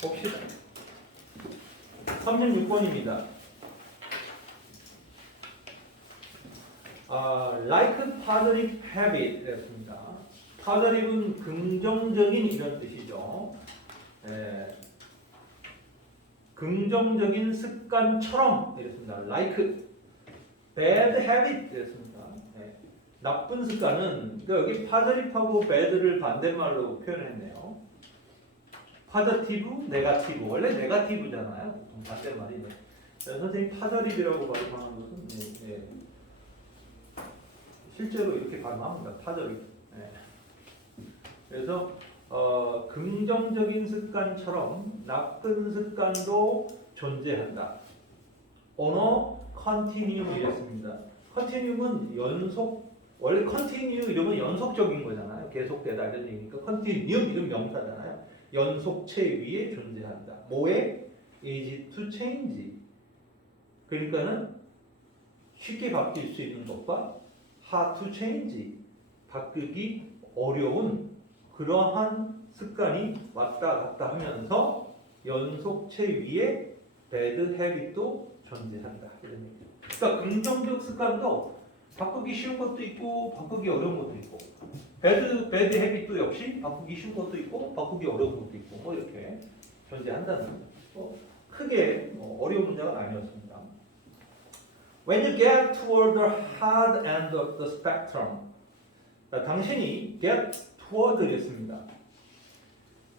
봅시다. 36번입니다. like positive habit 이랬습니다. positive는 긍정적인 이런 뜻이죠. 긍정적인 습관처럼 이랬습니다. like bad habit 이랬습니다. 나쁜 습관은 그러니까 여기 positive하고 bad를 반대말로 표현했네요. positive, negative 원래 negative잖아요. 보통 반대말이. 선생님 positive이라고 발음하는 것은 실제로 이렇게 발음합니다. positive. 그래서 긍정적인 습관처럼 나쁜 습관도 존재한다. 언어 continue 이랬습니다. continue는 연속, 원래 continue 이러면 연속적인 거잖아요. 계속되다 이런 얘기니까 continue 이런 명사잖아요. 연속체 위에 존재한다. 뭐에? is to change. 그러니까는 쉽게 바뀔 수 있는 것과 hard to change, 바꾸기 어려운 그러한 습관이 왔다 갔다 하면서 연속체 위에 bad habit도 존재한다. 이런 얘기죠. 그러니까 긍정적 습관도 바꾸기 쉬운 것도 있고 바꾸기 어려운 것도 있고 bad habit도 역시 바꾸기 쉬운 것도 있고 바꾸기 어려운 것도 있고 뭐 이렇게 존재한다는 크게 어려운 문제가 아니었습니다. When you get toward the hard end of the spectrum, 당신이 get toward였습니다.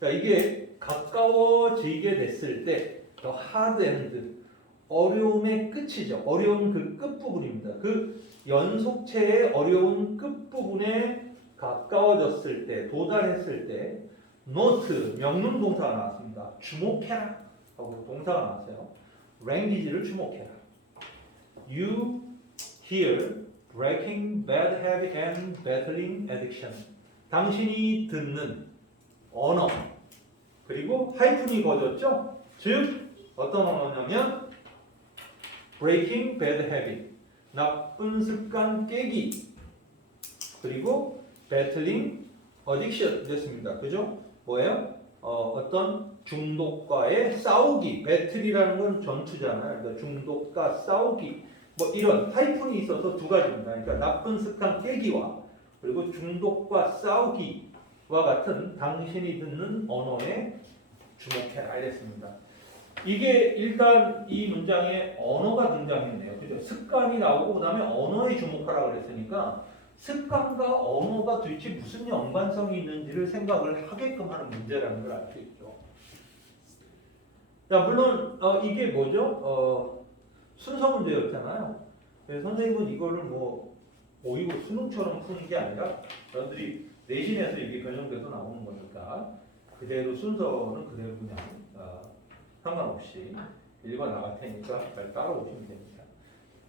이게 가까워지게 됐을 때 the hard end, 어려움의 끝이죠. 어려운 그 끝부분입니다. 그 연속체의 어려운 끝부분에 가까워졌을 때, 도달했을 때 note, 명령 동사가 나왔습니다. 주목해라 하고 동사가 나왔어요. language를 주목해라. You hear breaking bad habit and battling addiction. 당신이 듣는 언어 그리고 하이픈이 거졌죠. 즉 어떤 언어냐면 breaking bad habit, 나쁜 습관 깨기, 그리고 battling addiction 됐습니다. 그죠? 뭐예요? 어떤 중독과의 싸우기. 배틀이라는 건 전투잖아요. 그러니까 중독과 싸우기. 뭐 이런 하이픈이 있어서 두 가지입니다. 그러니까 나쁜 습관 깨기와 그리고 중독과 싸우기와 같은 당신이 듣는 언어에 주목해라 이랬습니다. 이게 일단 이 문장에 언어가 등장했네요. 그죠? 습관이 나오고 그다음에 언어에 주목하라 그랬으니까 습관과 언어가 도대체 무슨 연관성이 있는지를 생각을 하게끔 하는 문제라는 걸 알 수 있죠. 자, 물론 이게 뭐죠? 순서 문제였잖아요. 선생님은 이거를 이거 수능처럼 푸는 게 아니라 여러분들이 내신에서 이게 변형돼서 나오는 거니까 그대로 순서는 그대로 그냥 상관없이 읽어 나갈 테니까 잘 따라오시면 됩니다.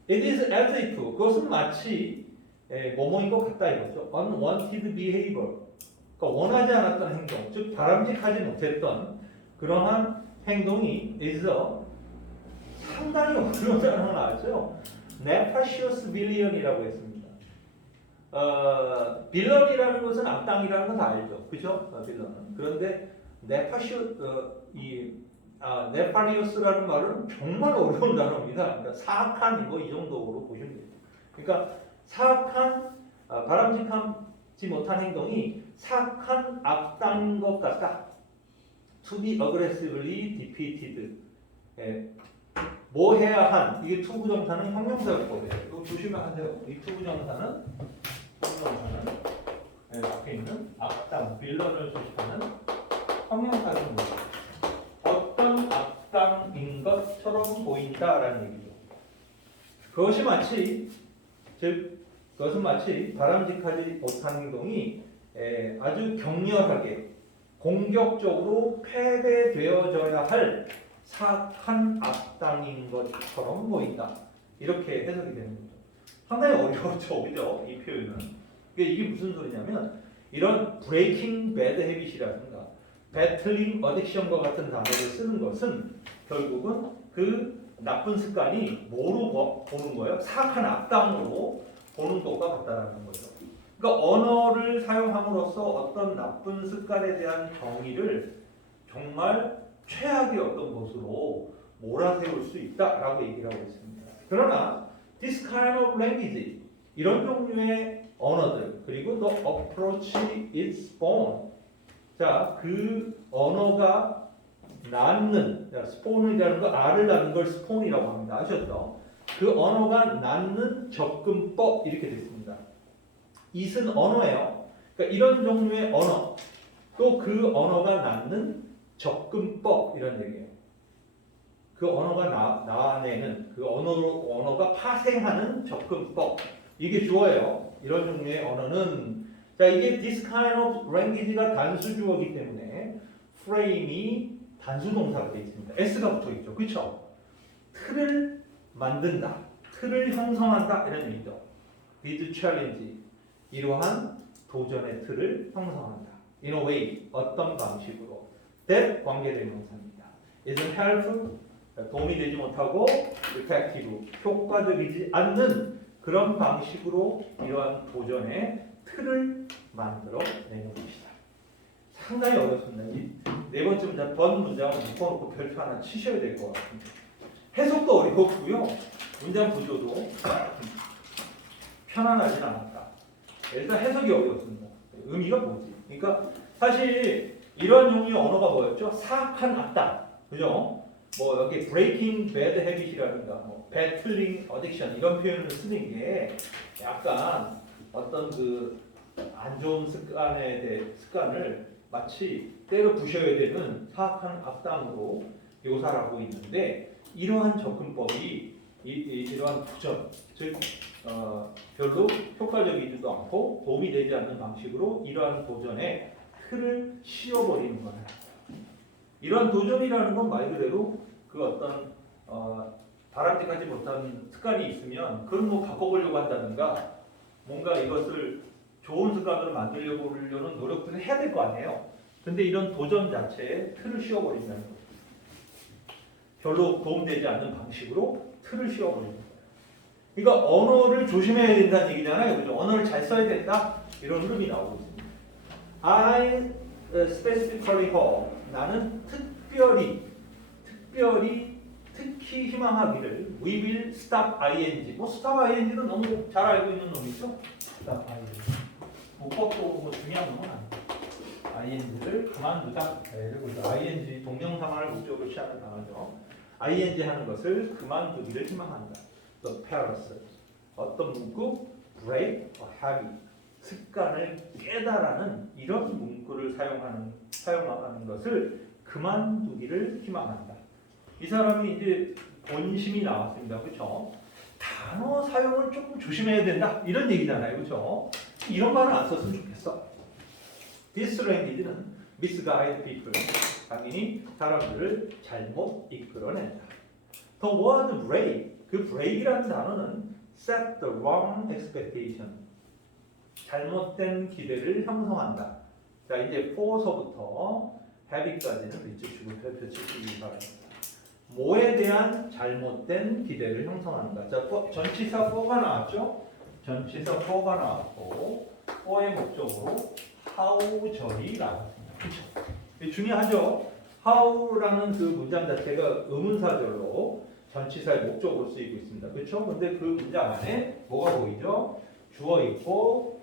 It is as if, 그것은 마치 뭐뭐인 것 같다 이거죠. Unwanted behavior, 그러니까 원하지 않았던 행동, 즉 바람직하지 못했던 그러한 행동이 is a, 상당히 어려운 단어가 나왔죠. Nefarious villain이라고 했습니다. 빌런이라는 것은 악당이라는 건 다 알죠, 그죠? 빌런은. 그런데 네파리우스라는 말은 정말 어려운 단어입니다. 그러니까 사악한 이 정도로 보시면 됩니다. 그러니까 사악한, 바람직하지 못한 행동이 사악한 악당인 것 같다. To be aggressively defeated. 뭐 해야 한, 이게 to 부정사는 형용사일 거예요. 이거 조심하세요. 이 to 부정사는 앞에 있는 악당, 빌런을 소식하는 형용사는 뭐예요? 어떤 악당인 것처럼 보인다라는 얘기죠. 그것은 마치 바람직하지 못한 행동이 아주 격렬하게 공격적으로 패배되어져야 할 사악한 악당인 것처럼 보인다. 이렇게 해석이 되는 거죠. 상당히 어려웠죠, 그죠? 이 표현은. 이게 무슨 소리냐면 이런 breaking bad habit이라든가 battling addiction과 같은 단어를 쓰는 것은 결국은 그 나쁜 습관이 뭐로 보는 거예요? 사악한 악당으로 보는 것과 같다라는 거죠. 그러니까 언어를 사용함으로써 어떤 나쁜 습관에 대한 정의를 정말 최악의 어떤 것으로 몰아세울 수 있다라고 얘기를 하고 있습니다. 그러나 this kind of language 이런 종류의 언어들 그리고 the approach is born 자, 그 언어가 낳는 스폰이라는 거 R을 낳는 걸 스폰이라고 합니다. 아셨죠? 그 언어가 낳는 접근법 이렇게 됐습니다. it은 언어예요. 그러니까 이런 종류의 언어 또 그 언어가 낳는 접근법 이런 얘기예요. 그 언어가 나내는 그 언어가 파생하는 접근법 이게 주어예요. 이런 종류의 언어는 자 이게 this kind of language가 단수 주어이기 때문에 frame이 단수 동사가 되어 있습니다. s가 붙어 있죠. 그렇죠? 틀을 만든다. 틀을 형성한다 이런 얘기죠. with challenge 이러한 도전의 틀을 형성한다. in a way 어떤 방식으로 that 관계대명사입니다. isn't helpful 도움이 되지 못하고 effective 효과적이지 않는 그런 방식으로 이러한 도전의 틀을 만들어내는 것이다. 상당히 어렵습니다. 이 네 번째 문장 번 문장을 묶어놓고 별표 하나 치셔야 될 것 같습니다. 해석도 어렵고요. 문장 구조도 편안하진 않았다. 일단 해석이 어렵습니다. 의미가 뭐지? 그러니까 사실 이런 종류의 언어가 뭐였죠? 사악한 악당, 그죠? 뭐 여기 breaking bad habit이라든가 뭐 battling addiction 이런 표현을 쓰는 게 약간 어떤 그 안 좋은 습관을 마치 때려 부셔야 되는 사악한 악당으로 묘사를 하고 있는데 이러한 접근법이 이러한 도전, 즉 별로 효과적이지도 않고 도움이 되지 않는 방식으로 이러한 도전에 틀을 씌워버리는 거예요. 이러한 도전이라는 건 말 그대로 그 어떤 바람직하지 못한 습관이 있으면 그걸 뭐 바꿔보려고 한다든가 뭔가 이것을 좋은 습관으로 만들려는 노력들을 해야 될 거 아니에요. 근데 이런 도전 자체에 틀을 씌워버린다는 거예요. 별로 도움되지 않는 방식으로 틀을 씌워버리는 거예요. 그러니까 언어를 조심해야 된다는 얘기잖아요. 그죠? 언어를 잘 써야 된다. 이런 흐름이 나오고 있습니다. I specifically hope 나는 특히 희망하기를 we will stop ing 뭐 stop ing는 너무 잘 알고 있는 놈이죠. stop ing 문법도 뭐 중요한 건 아니에요. ing를 그만두다. ing 동명사만을 목적으로 취하는 단어죠. ing 하는 것을 그만두기를 희망한다. The Paris 어떤 문구 break a habit 습관을 깨달아는 이런 문구를 사용하는 것을 그만두기를 희망한다. 이 사람이 이제 본심이 나왔습니다. 그렇죠? 단어 사용을 조금 조심해야 된다. 이런 얘기잖아요. 그렇죠? 이런 말은 안 썼으면 좋겠어. This language는 misguide people. 당연히 사람들을 잘못 이끌어낸다. The word break, 그 break이라는 단어는 set the wrong expectation. 잘못된 기대를 형성한다. 자, 이제 for서부터 habit까지는 밑줄치고 펼쳐주시기 바랍니다. 뭐에 대한 잘못된 기대를 형성한다. 자, 전치사 for가 나왔죠? 전치사 for가 나왔고 for의 목적으로 how절이 나왔습니다. 그렇죠? 중요하죠? how라는 그 문장 자체가 의문사절로 전치사의 목적으로 쓰이고 있습니다. 그렇죠? 근데 그 문장 안에 뭐가 보이죠? 주어 있고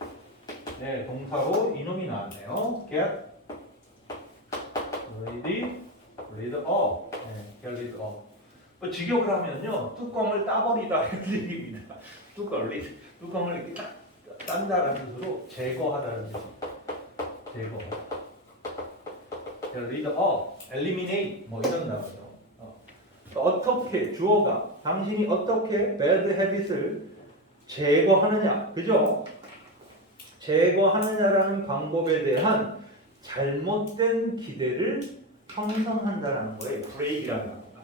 네, 동사로 이놈이 나왔네요. get rid of get rid of 뭐 직역을 하면요 뚜껑을 따버리다 이런 얘기입니다. 뚜껑을 이렇게 딱 딴다라는 뜻으로 제거하다는 뜻. 제거. get rid of, eliminate 뭐 이런 단어죠. 어떻게 주어가 당신이 어떻게 bad habit을 제거하느냐, 그죠? 제거하느냐라는 방법에 대한 잘못된 기대를 형성한다는 거예요. break이라는 단어가.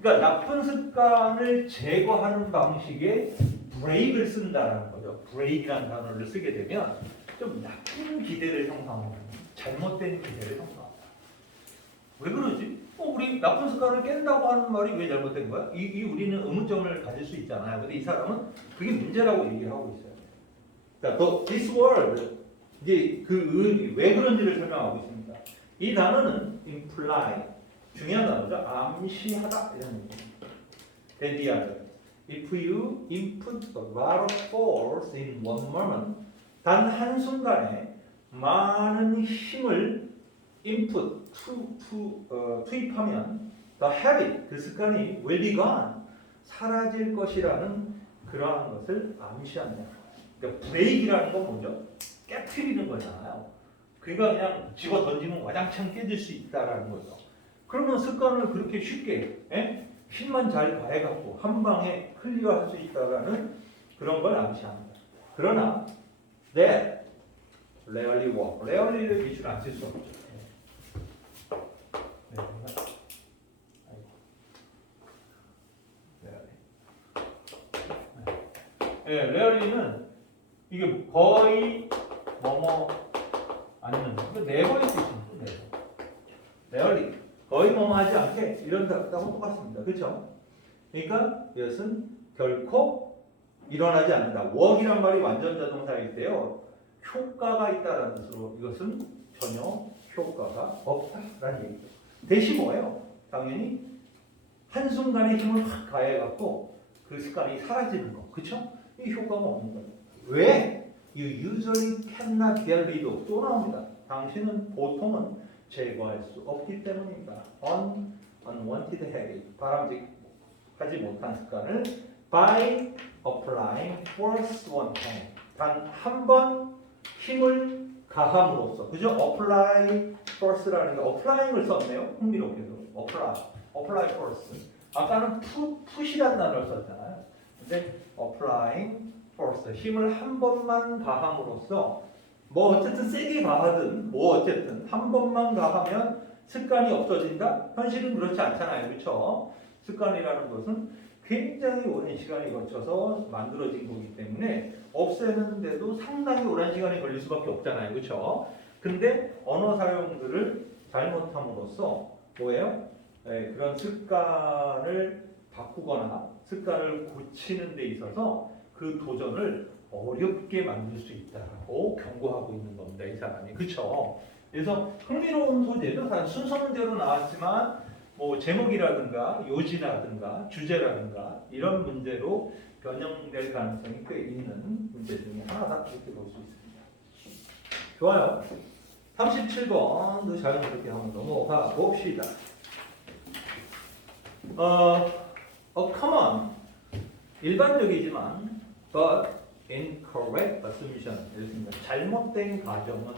그러니까 나쁜 습관을 제거하는 방식의 break을 쓴다라는 거죠. break이라는 단어를 쓰게 되면 좀 나쁜 기대를 형성하는, 잘못된 기대를 형성한다. 왜 그러지? 우리 나쁜 습관을 깬다고 하는 말이 왜 잘못된 거야? 우리는 의문점을 가질 수 있잖아요. 근데 이 사람은 그게 문제라고 얘기를 하고 있어요. 자, this word 이제 그 의미 왜 그런지를 설명하고 있습니다. 이 단어는 imply 중요한 단어죠. 암시하다 이런 얘기. Then the other. If you input a lot of force in one moment, 단 한순간에 많은 힘을 input, 투입하면 the habit, 그 습관이 will be gone, 사라질 것이라는 그러한 것을 암시한다. 그러니까 브레이크라는 건 뭐죠? 깨트리는 거잖아요. 그러니까 그냥 집어 던지면 와장창 깨질 수 있다라는 거죠. 그러면 습관을 그렇게 쉽게 힘만 잘 가해갖고 한 방에 클리어할 수 있다라는 그런 걸 암시합니다. 그러나 that rarely work. rarely를 밑줄 안 쓸 수 없죠. rarely는 이게 거의 뭐뭐 아니면 never일 수 있습니다. rarely 거의 뭐뭐 하지 않게 이런다고 똑같습니다. 그렇죠? 그러니까 이것은 결코 일어나지 않는다. work이란 말이 완전 자동사일 때요. 효과가 있다는 뜻으로 이것은 전혀 효과가 없다라는 얘기죠. 대신 뭐예요? 당연히 한순간에 힘을 확 가해갖고 그 습관이 사라지는 거. 그렇죠? 이 효과가 없는 거예요. 왜? You usually cannot get rid of. 또 나옵니다. 당신은 보통은 제거할 수 없기 때문입니다. Unwanted habit. 바람직하지 못한 습관을 by applying force one time. 단 한 번 힘을 가함으로써. 그죠? apply force라는 게 applying을 썼네요. 흥미롭게도. apply force. 아까는 put이라는 단어를 썼잖아요. 근데 applying force. 힘을 한 번만 가함으로써 뭐 어쨌든 세게 가하든 뭐 어쨌든 한 번만 가하면 습관이 없어진다? 현실은 그렇지 않잖아요. 그렇죠? 습관이라는 것은 굉장히 오랜 시간이 거쳐서 만들어진 거기 때문에 없애는데도 상당히 오랜 시간이 걸릴 수밖에 없잖아요. 그렇죠? 근데 언어 사용들을 잘못함으로써 뭐예요? 그런 습관을 바꾸거나 습관을 고치는 데 있어서 그 도전을 어렵게 만들 수 있다고 경고하고 있는 겁니다. 이 사람이. 그렇죠? 그래서 흥미로운 소재죠. 사실 순서 문제로 나왔지만 뭐 제목이라든가 요지라든가 주제라든가 이런 문제로 변형될 가능성이 꽤 있는 문제 중에 하나다 이렇게 볼 수 있습니다. 좋아요. 37번도 자연스럽게 한번 넘어가 봅시다. A common 일반적이지만 but incorrect assumption 이렇습니다. 잘못된 가정은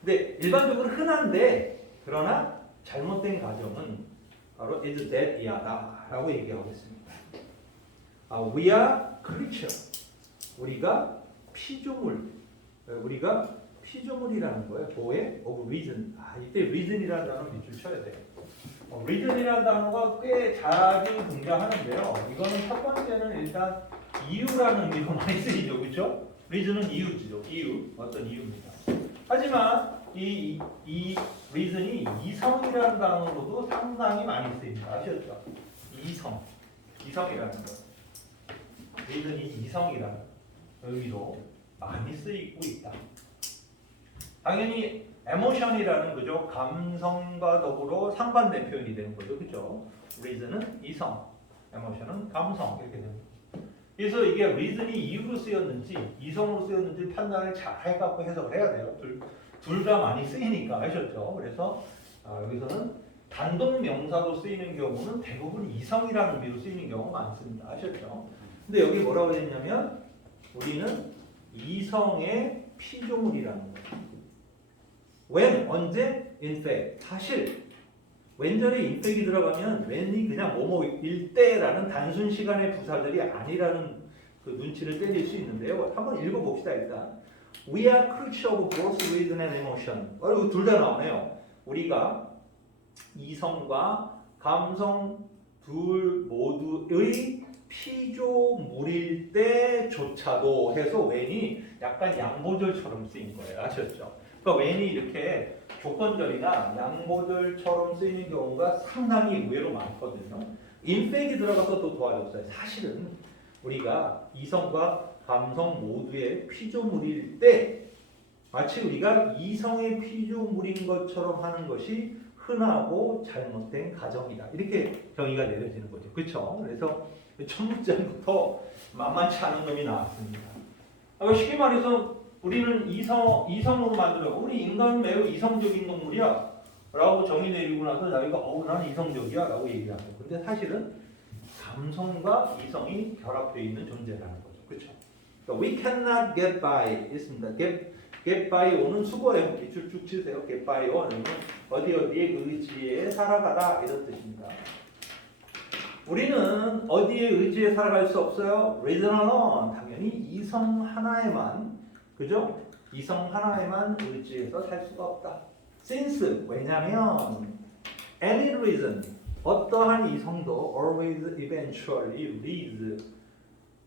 근데 일반적으로 흔한데 그러나 잘못된 가정은 바로 is that 이하다라고 얘기하고 있습니다. We are creature. 우리가 피조물. 우리가 피조물이라는 거예요. 뭐에? Of reason. 이때 reason이라는 단어 밑줄 쳐야 돼요. reason이라는 단어가 꽤 자주 등장하는데요. 이거는 첫 번째는 일단 이유라는 의미로 많이 쓰이죠. 그렇죠? reason은 이유죠. 이유. 어떤 이유입니다. 하지만 이 reason이 이성이라는 단어로도 상당히 많이 쓰입니다. 아셨죠? 이성이라는 거. reason이 이성이라는 의미로 많이 쓰이고 있다. 당연히 emotion이라는 거죠. 감성과 더불어 상반된 표현이 되는 거죠. 그렇죠? reason은 이성, emotion은 감성 이렇게 됩니다. 그래서 이게 reason이 이유로 쓰였는지 이성으로 쓰였는지 판단을 잘 해갖고 해석을 해야 돼요. 둘 다 많이 쓰이니까 아셨죠? 그래서 여기서는 단독 명사로 쓰이는 경우는 대부분 이성이라는 의미로 쓰이는 경우가 많습니다. 아셨죠? 근데 여기 뭐라고 되어 있냐면 우리는 이성의 피조물이라는 거예요. when 언제? in fact 사실 왼절에 in fact이 들어가면 when이 그냥 뭐뭐일 때라는 단순 시간의 부사절이 아니라는 그 눈치를 때릴 수 있는데요. 한번 읽어봅시다. 일단 We are creature of both reason and emotion. 둘 다 나오네요. 우리가 이성과 감성 둘 모두의 피조물일 때조차도 해서 when이 약간 양보절처럼 쓰인 거예요. 아셨죠? 그러니까 when이 이렇게 조건절이나 양보절처럼 쓰이는 경우가 상당히 의외로 많거든요. in fact이 들어가서 또 도와줬어요. 사실은 우리가 이성과 감성 모두의 피조물일 때 마치 우리가 이성의 피조물인 것처럼 하는 것이 흔하고 잘못된 가정이다. 이렇게 정의가 내려지는 거죠. 그렇죠? 그래서 첫 문장부터 만만치 않은 놈이 나왔습니다. 쉽게 말해서 우리는 이성으로 만들어. 우리 인간은 매우 이성적인 동물이야. 라고 정의 내리고 나서 자기가 나는 이성적이야. 라고 얘기하고. 근데 사실은 감성과 이성이 결합되어 있는 존재라는 거죠. 그렇죠? 그러니까 we cannot get by 있습니다. get by 오는 수거예요. 기출 쭉 치세요. get by 오는 어디에 의지에 살아가다 이런 뜻입니다. 우리는 어디에 의지에 살아갈 수 없어요? reason alone. 당연히 이성 하나에만, 그죠? 이성 하나에만 의지해서 살 수가 없다. since 왜냐면 any reason 어떠한 이성도 always eventually leads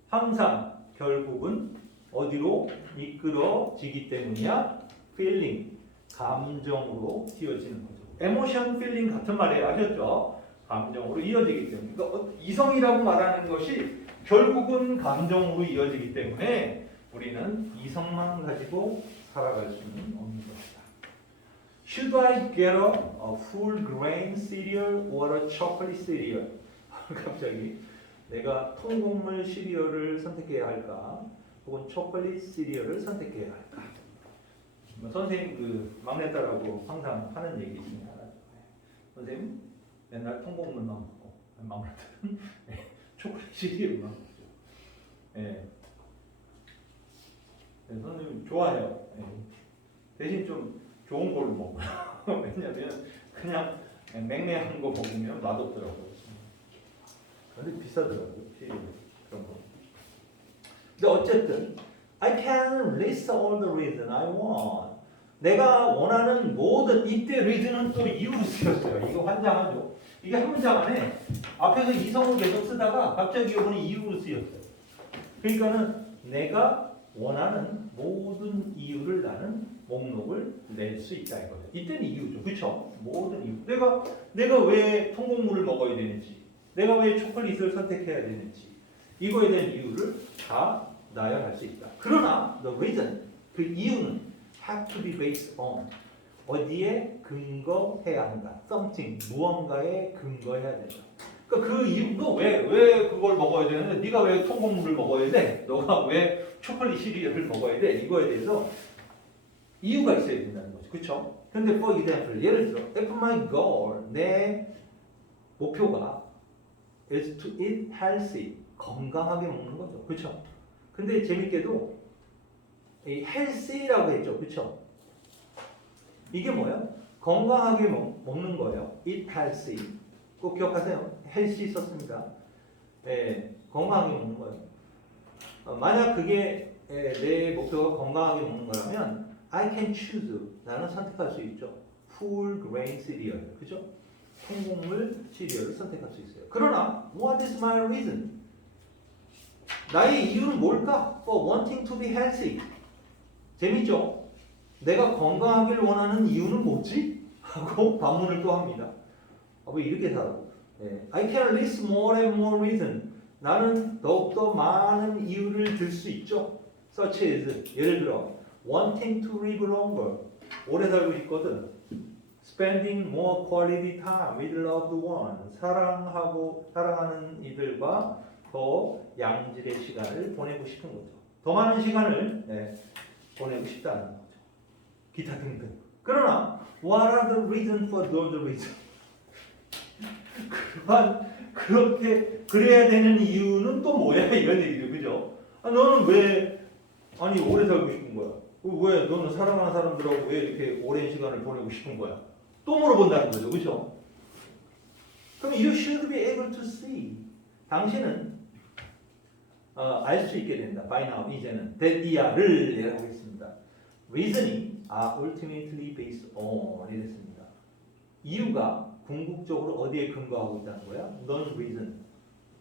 항상 결국은 어디로 이끌어지기 때문이야? feeling 감정으로 이어지는 거죠. emotion, feeling 같은 말이에요. 아셨죠? 감정으로 이어지기 때문에. 그러니까 이성이라고 말하는 것이 결국은 감정으로 이어지기 때문에 우리는 이성만 가지고 살아갈 수는 없는 것이다. Should I get a full grain cereal or a chocolate cereal? 갑자기 내가 통곡물 시리얼을 선택해야 할까? 혹은 초콜릿 시리얼을 선택해야 할까? 선생님 그 막내딸하고 항상 하는 얘기 중에 하나. 선생님 맨날 통곡물만 먹고 막내딸은 초콜릿 시리얼만 먹죠. 네. 선생님 좋아해요. 네. 대신 좀 좋은 걸로 먹어요. 왜냐면 그냥 맹맹한 거 먹으면 맛없더라고요. 근데 비싸더라고요. 그런 거. 근데 어쨌든 I can list all the reason I want. 내가 원하는 모든 이때 reason은 또 이유로 쓰였어요. 이거 환장하죠. 이게 한 문장 안에 앞에서 이성을 계속 쓰다가 갑자기 이거는 이유로 쓰였어요. 그러니까는 내가 원하는 모든 이유를 나는 목록을 낼 수 있다 이거죠. 이때는 이유죠. 그렇죠? 모든 이유. 내가 왜 통곡물을 먹어야 되는지, 내가 왜 초콜릿을 선택해야 되는지 이거에 대한 이유를 다 나열할 수 있다. 그러나 the reason 그 이유는 have to be based on 어디에 근거해야 한다. something 무언가에 근거해야 된다. 그러니까 그 이유도 왜 그걸 먹어야 되는데 네가 왜 통곡물을 먹어야 돼? 너가 왜 초콜릿 시리얼을 먹어야 돼? 이거에 대해서 이유가 있어야 된다는 거죠. 그렇죠? 근데 for example 예를 들어 if my goal 내 목표가 is to eat healthy 건강하게 먹는 거죠. 그렇죠? 근데 재밌게도 이 healthy라고 했죠. 그렇죠? 이게 뭐예요? 건강하게 먹는 거예요. eat healthy. 꼭 기억하세요. healthy 썼습니다. 건강하게 먹는 거예요. 만약 그게 내 목표가 건강하게 먹는 거라면 I can choose. 나는 선택할 수 있죠. full grain cereal. 그죠? 통곡물 시리얼을 선택할 수 있어요. 그러나 what is my reason? 나의 이유는 뭘까? For wanting to be healthy. 재밌죠? 내가 건강하길 원하는 이유는 뭐지? 하고 반문을 또 합니다. 왜 이렇게 살아도? I can list more and more reason. 나는 더욱더 많은 이유를 들 수 있죠. Such as 예를 들어 wanting to live longer. 오래 살고 싶거든. Spending more quality time with loved ones. 사랑하는 이들과 더 양질의 시간을 보내고 싶은 거죠. 더 많은 시간을 보내고 싶다는 거죠. 기타 등등. 그러나 what are the reasons for those reasons? 그렇게 그래야 되는 이유는 또 뭐야 이런 얘기죠. 그죠? 너는 왜 오래 살고 싶은 거야? 왜 너는 사랑하는 사람들하고 왜 이렇게 오랜 시간을 보내고 싶은 거야? 또 물어본다는 거죠. 그죠? 그럼 you should be able to see. 당신은 알 수 있게 된다. By now 이제는 that 이하를 하겠습니다. Reasoning are ultimately based on 이랬습니다. 이유가 궁극적으로 어디에 근거하고 있다는 거야? Non reason.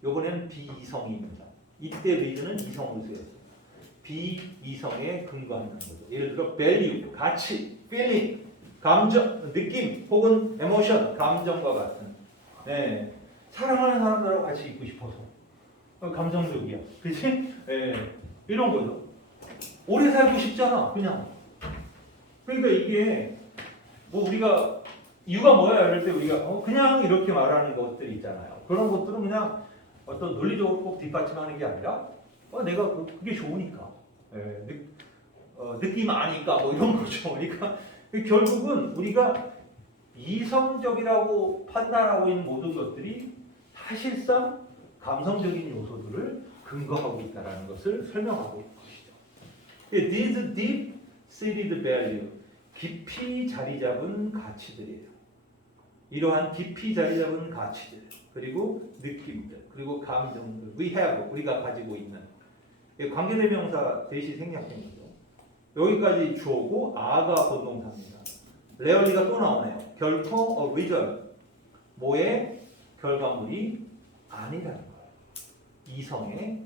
요번에는 비이성입니다. 이때 reason은 이성으로 쓰였어요. 비이성에 근거한다는 거죠. 예를 들어 value, 가치, feeling, 감정, 느낌 혹은 emotion, 감정과 같은. 사랑하는 사람들하고 같이 있고 싶어서 감정적이야. 그렇지? 이런 거죠. 오래 살고 싶잖아. 그냥. 그러니까 이게 뭐 우리가 이유가 뭐야? 이럴 때 우리가 그냥 이렇게 말하는 것들이 있잖아요. 그런 것들은 그냥 어떤 논리적으로 꼭 뒷받침하는 게 아니라 내가 그게 좋으니까, 느낌 아니까 뭐 이런 거죠. 그러니까 결국은 우리가 이성적이라고 판단하고 있는 모든 것들이 사실상 감성적인 요소들을 근거하고 있다는 것을 설명하고 있는 것이죠. These deep-seated value, 깊이 자리 잡은 가치들이에요. 이러한 깊이 자리 잡은 가치들, 그리고 느낌들, 그리고 감정들, we have, 우리가 가지고 있는 관계대명사 대시 생략형이죠. 여기까지 주어고 아가 본동사입니다. 레얼리가 또 나오네요. 결코 a result, 뭐의 결과물이 아니라는 거예요. 이성의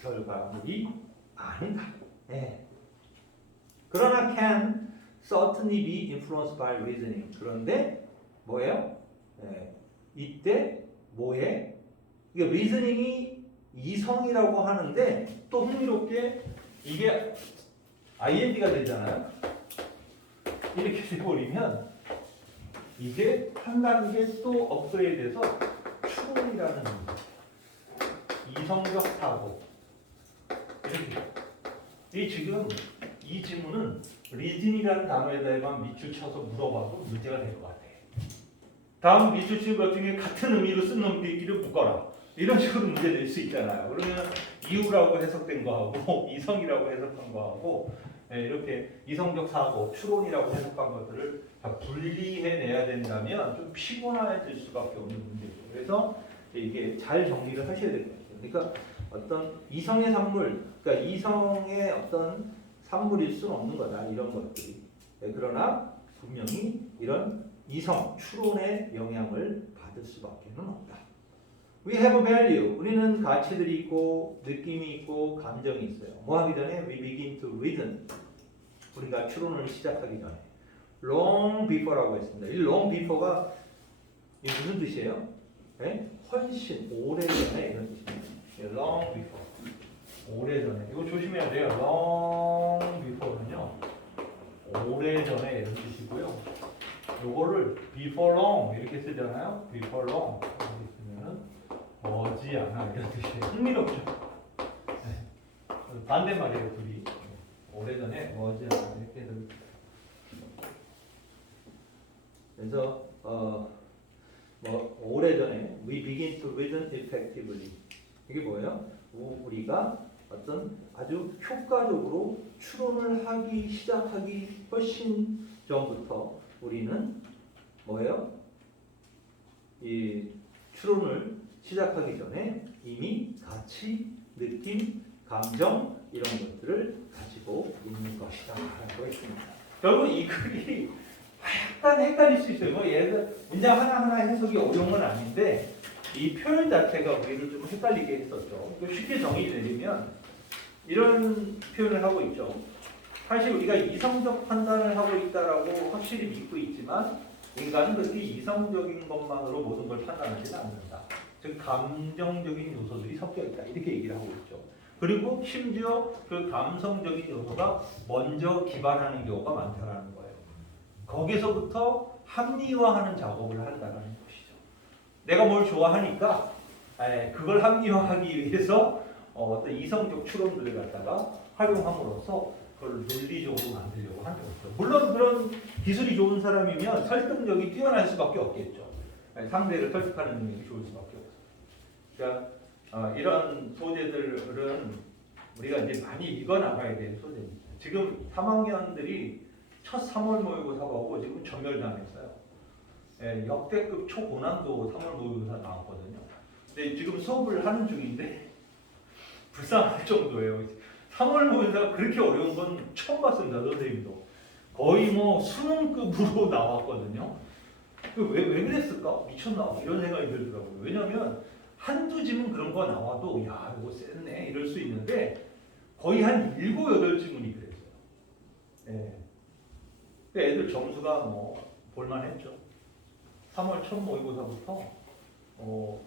결과물이 아니다. 네. 그러나 can certainly be influenced by reasoning. 그런데 뭐예요? 이때 뭐에? 이게 reasoning이 이성이라고 하는데 또 흥미롭게 이게 ing가 되잖아요. 이렇게 돼버리면 이게 한 단계 또 업그레이드돼서 추론이라는 이성적 사고 이렇게. 지금 이 질문은 리즌이라는 단어에다가만 밑줄 쳐서 물어봐도 문제가 될 것 같아. 다음 밑줄 친 것 중에 같은 의미로 쓴 놈들끼리 묶어라. 이런 식으로 문제 낼 수 있잖아요. 그러면 이유라고 해석된 거하고 이성이라고 해석한 거하고 이렇게 이성적 사고, 추론이라고 해석한 것들을 다 분리해내야 된다면 좀 피곤해질 수밖에 없는 문제죠. 그래서 이게 잘 정리를 하셔야 될 것 같아요. 그러니까 어떤 이성의 산물, 그러니까 이성의 어떤 산물일 수는 없는 거다. 이런 것들이. 그러나 분명히 이런 이성, 추론의 영향을 받을 수밖에 없다. We have a value. 우리는 가치들이 있고 느낌이 있고 감정이 있어요. 뭐 하기 전에 we begin to reason. 우리가 추론을 시작하기 전에 long before라고 했습니다. 이 long before가 이게 무슨 뜻이에요? 네? 훨씬 오래전에 이런 뜻입니다. long before. 오래전에. 이거 조심해야 돼요. long before는요. 오래전에 이런 뜻이고요. 요거를 before long 이렇게 쓰잖아요. before long 이렇게 쓰면은 머지않아 이런 뜻이에요. 흥미롭죠? 네. 반대말이에요, 둘이. 오래전에 머지않아 이렇게 해서. 그래서 오래전에 we begin to reason effectively. 이게 뭐예요? 우리가 어떤 아주 효과적으로 추론을 하기 시작하기 훨씬 전부터 우리는 뭐예요? 이 추론을 시작하기 전에 이미 가치, 느낌, 감정 이런 것들을 가지고 있는 것이다 라고 했습니다. 결국 이 글이 약간 헷갈릴 수 있어요. 얘들 문장 하나하나 해석이 어려운 건 아닌데 이 표현 자체가 우리를 좀 헷갈리게 했었죠. 쉽게 정의되면 이런 표현을 하고 있죠. 사실 우리가 이성적 판단을 하고 있다라고 확실히 믿고 있지만 인간은 그렇게 이성적인 것만으로 모든 걸 판단하지는 않는다. 즉 감정적인 요소들이 섞여 있다. 이렇게 얘기를 하고 있죠. 그리고 심지어 그 감성적인 요소가 먼저 기반하는 경우가 많다는 거예요. 거기서부터 합리화하는 작업을 한다는 것이죠. 내가 뭘 좋아하니까 그걸 합리화하기 위해서 어떤 이성적 추론들을 갖다가 활용함으로써 그걸 논리적으로 만들려고 하는 거죠. 물론 그런 기술이 좋은 사람이면 설득력이 뛰어날 수밖에 없겠죠. 상대를 설득하는 능력이 좋을 수밖에 없어요. 그러니까 이런 소재들은 우리가 이제 많이 읽어나가야 되는 소재입니다. 지금 3학년들이 첫 3월 모의고사하고 지금 전멸당했어요. 역대급 초고난도 3월 모의고사 나왔거든요. 근데 지금 수업을 하는 중인데 불쌍할 정도예요. 3월 모의고사가 그렇게 어려운 건 처음 봤습니다. 선생님도. 거의 뭐 수능급으로 나왔거든요. 왜 그랬을까? 미쳤나? 이런 생각이 들더라고요. 왜냐면 한두 지문 그런 거 나와도 야 이거 셌네 이럴 수 있는데 거의 한 7, 8지문이 그랬어요. 애들 점수가 뭐 볼만했죠. 3월 첫 모의고사부터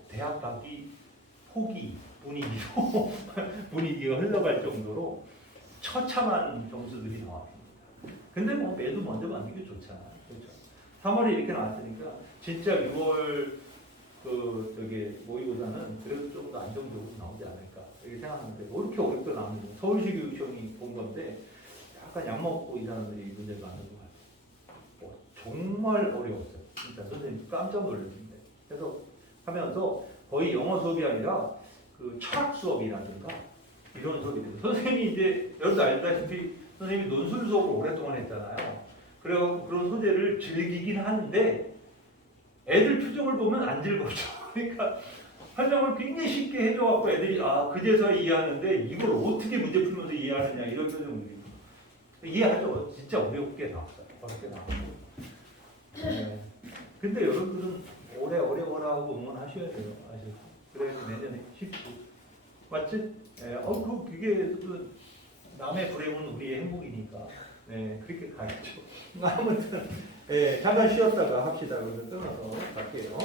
대학 가기 포기 분위기가 흘러갈 정도로 처참한 점수들이 나왔습니다. 근데 뭐 매도 먼저 받는 게 좋잖아요. 그렇죠? 3월에 이렇게 나왔으니까 진짜 6월 그 저기 모의고사는 그래도 좀 더 안정적으로 나오지 않을까 이렇게 생각하는데 뭐 이렇게 어렵게 나오는지 서울시 교육청이 본 건데 약간 약 먹고 이 사람들이 문제를 만든 것 같아요. 정말 어려웠어요. 진짜 선생님 깜짝 놀랐는데 그래서 하면서 거의 영어 수업이 아니라 그 철학 수업이라든가 이런 수업이 돼요. 선생님이 이제 여러분도 알다시피 선생님이 논술 수업을 오랫동안 했잖아요. 그래서 그런 소재를 즐기긴 하는데 애들 표정을 보면 안 즐겁죠. 그러니까 설명을 굉장히 쉽게 해줘갖고 애들이 그제서야 이해하는데 이걸 어떻게 문제 풀면서 이해하느냐 이런 표정들이 이해하죠. 진짜 어렵게 나왔어요. 어렵게 나왔고. 네. 근데 여러분들은 오래 어려워라고 응원하셔야 돼요. 아시죠? 그래서 내년에 쉽고 맞지? 그게 또 남의 불행은 우리의 행복이니까 그렇게 가야죠. 아무튼 잠깐 쉬었다가 합시다. 그래서 끊어서 갈게요.